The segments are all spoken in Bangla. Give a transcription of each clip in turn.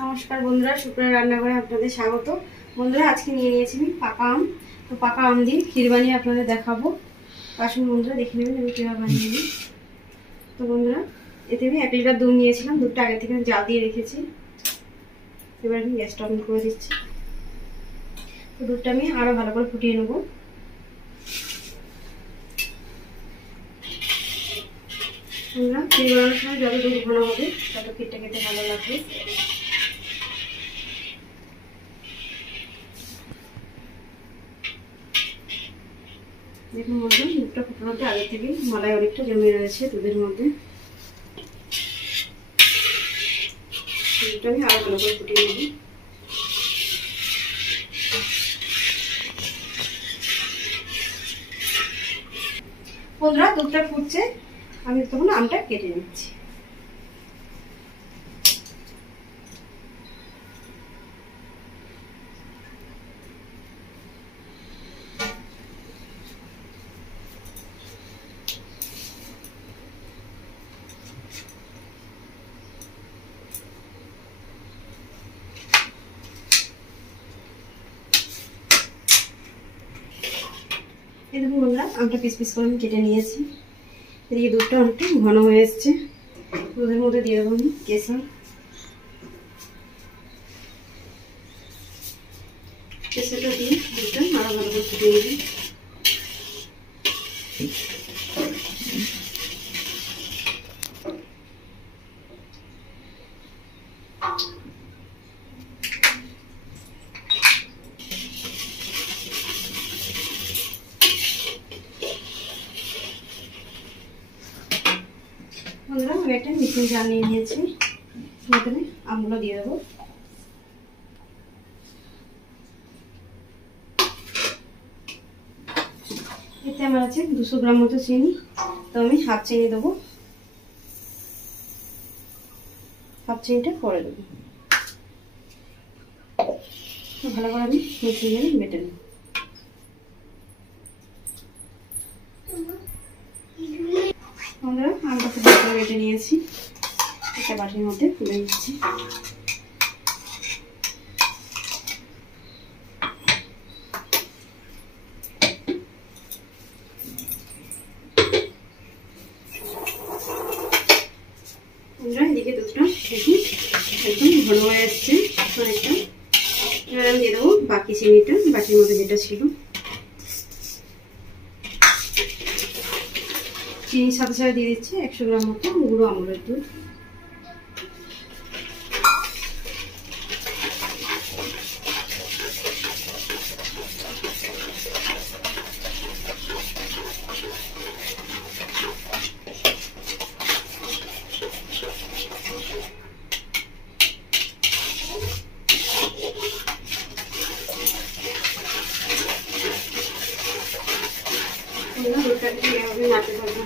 নমস্কার বন্ধুরা, শুক্রের রান্নাঘরে আপনাদের স্বাগত। বন্ধুরা, আজকে নিয়ে নিয়েছি আমি পাকা আম। তো পাকা আম দিয়ে ক্ষীর বানিয়ে আপনাদের দেখাবো। আসুন বন্ধুরা, দেখে নেবেন আমি কীভাবে বানিয়ে নিই। তো বন্ধুরা, এতে আমি 1 লিটার দুধ নিয়েছিলাম। দুধটা আগে থেকে জাল দিয়ে রেখেছি। এবার আমি গ্যাসটা অন করে দিচ্ছি। তো দুধটা আমি আরও ভালো করে ফুটিয়ে নেব। বন্ধুরা, ক্ষীর বানানোর সময় যত দুধ ঘন হবে তত ক্ষীরটা খেতে ভালো লাগবে। দেখুন বন্ধুরা, দুধটা ফুটানোতে আগে থেকে মালাই অনেকটা জমে রয়েছে দুধের মধ্যে। দুধটা আমি আরো ভালো করে ফুটিয়ে নেব। বন্ধুরা, দুধটা ফুটছে, আমি তখন আমটা কেটে নিচ্ছি। এই দেখুন বন্ধুরা, আমটা পিস পিস করে আমি কেটে নিয়েছি। এদিকে দুধটা অনেকটা ঘন হয়ে এসছে। দুধের মধ্যে দিয়ে দেবো আমি কেশর। কেশরটা দিয়ে দুধটা আরো ভালো করে ফুটিয়ে নেব। বন্ধুরা, আমি একটা মিক্সিং জার নিয়ে নিয়েছি। এখানে আমগুলো দিয়ে দেবো। এতে আমার আছে 200 গ্রাম মতো চিনি। তো আমি হাফ চিনি দেবো। হাফ চিনিটা পরে দেবো। ভালো করে আমি মিক্সিং জারে বেটে নেব। আমরা আমটা খুব ভালো করে বেটে নিয়েছি। একটা বাটির মধ্যে তুলে নিচ্ছি। এদিকে দুধটা একদম ঘন হয়ে আসছে অনেকটা। এবার আমি দিয়ে দেবো বাকি চিনিটা বাটির মধ্যে যেটা ছিল। চিনির সাথে সাথে দিয়ে দিচ্ছি 100 গ্রাম মতো গুঁড়ো আমলের দুধ। দুধটাকে এভাবে নাড়তে থাকবো।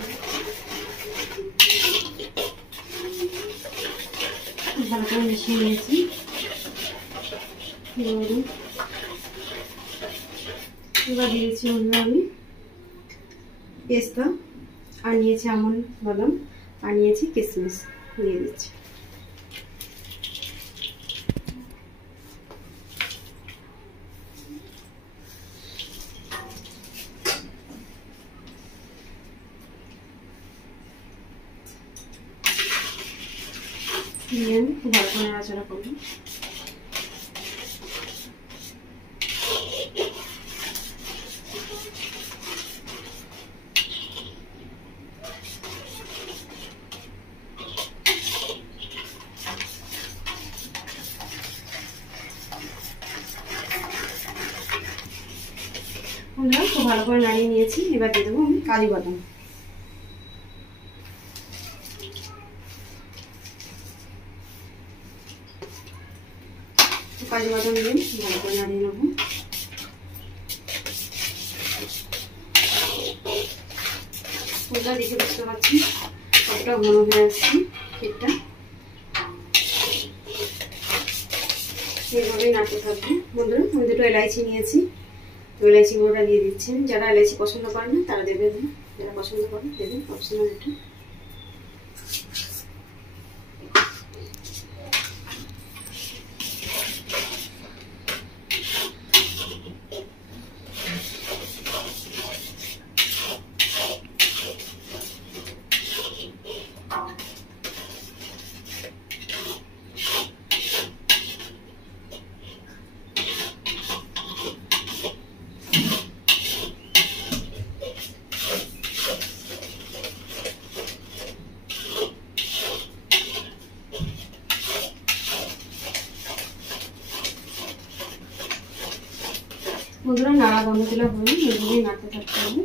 ভালো করে মিশিয়ে নিয়েছি। এবার দিয়েছি আমি পেস্তা, আর নিয়েছি আমন্ড বাদাম, আর নিয়েছি কিশমিশ দিয়ে দিচ্ছি। দিয়ে আমি খুব ভালো করে নাড়াচাড়া করবো। খুব ভালো করে নাড়িয়ে নিয়েছি। এবার দিয়ে দেবো আমি কাজু বাদাম। কাজু বাদাম দিয়ে ভালো করে নাড়িয়ে নেবো। ওটা দেখে বুঝতে পারছি কতটা ঘন হয়ে আসছে ক্ষীরটা। এইভাবেই নাড়তে থাকবো। বন্ধুরা, আমি 2টো এলাইচি নিয়েছি। তো এলাইচি গুঁড়োটা দিয়ে দিচ্ছি। যারা এলাইচি পছন্দ করেন না তারা দেবেন না, যারা পছন্দ করেন দেবেন, অপশনাল এটা। বন্ধুরা নাড়া বন্ধ দিলে হয়নি, এগুলোই নাড়তে থাকতে হবে।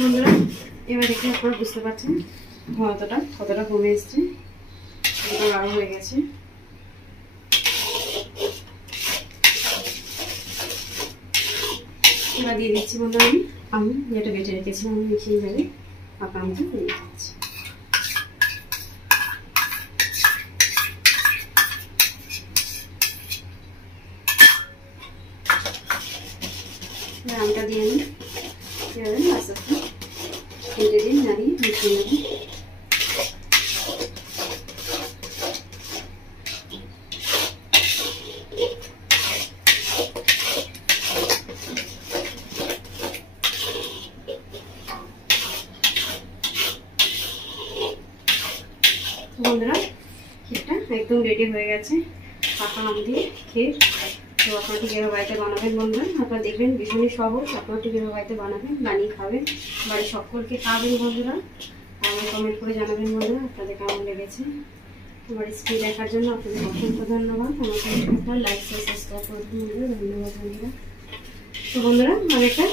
বন্ধুরা এবার দেখে আপনারা বুঝতে পারছেন ঘনত্বটা কতটা কমে এসছে, গাঢ় হয়ে গেছে। এবার দিয়ে দিচ্ছি বন্ধুরা আমি যেটা বেটে রেখেছিলাম, আমি মিশিয়ে যাবে পাকা আমটা দিয়ে দিচ্ছি। আমটা দিয়ে নিই, এভাবে আস্তে আস্তে কেটে দিন, নাড়িয়ে মিশিয়ে নেব। বন্ধুরা ক্ষীরটা একদম রেডি হয়ে গেছে পাকা আম দিয়ে ক্ষীর। তো আপনারা ঠিক এভাবে বাড়িতে বানাবেন বন্ধুরা, আপনারা দেখবেন ভীষণই সহজ। আপনারা ঠিক এভাবে বাড়িতে বানাবেন, বানিয়ে খাবেন, বাড়ির সকলকে খাবেন বন্ধুরা। আমার কমেন্ট করে জানাবেন বন্ধুরা আপনাদের কেমন লেগেছে। আমার রেসিপি দেখার জন্য আপনাদের অসংখ্য ধন্যবাদ। আমার চ্যানেলটা লাইক শেয়ার সাবস্ক্রাইব করবেন বন্ধুরা, ধন্যবাদ বন্ধুরা। তো বন্ধুরা আমি একটা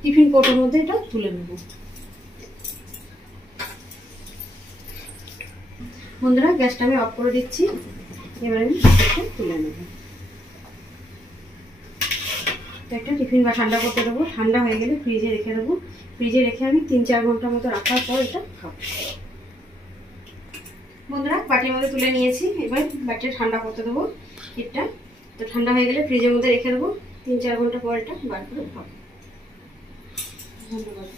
টিফিন কৌটোর মধ্যে এটা তুলে নেব। বন্ধুরা গ্যাসটা আমি অফ করে দিচ্ছি, এবার আমি তুলে নেব। একটা টিফিন বা ঠান্ডা করতে দেবো, ঠান্ডা হয়ে গেলে ফ্রিজে রেখে দেবো। ফ্রিজে রেখে আমি 3-4 ঘন্টার মতো রাখার পর এটা খাবো। বন্ধুরা বাটির মধ্যে তুলে নিয়েছি, এবার বাটিটা ঠান্ডা করতে দেবো ক্ষীরটা। তো ঠান্ডা হয়ে গেলে ফ্রিজের মধ্যে রেখে দেবো, 3-4 ঘন্টা পর এটা বার করে খাবো। ধন্যবাদ।